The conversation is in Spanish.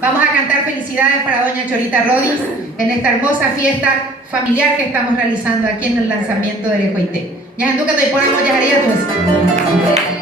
vamos a cantar felicidades para doña Cholita Rodis en esta hermosa fiesta familiar que estamos realizando aquí en el lanzamiento de Lejoité. Ya en Duque te ponemos ya haría tú.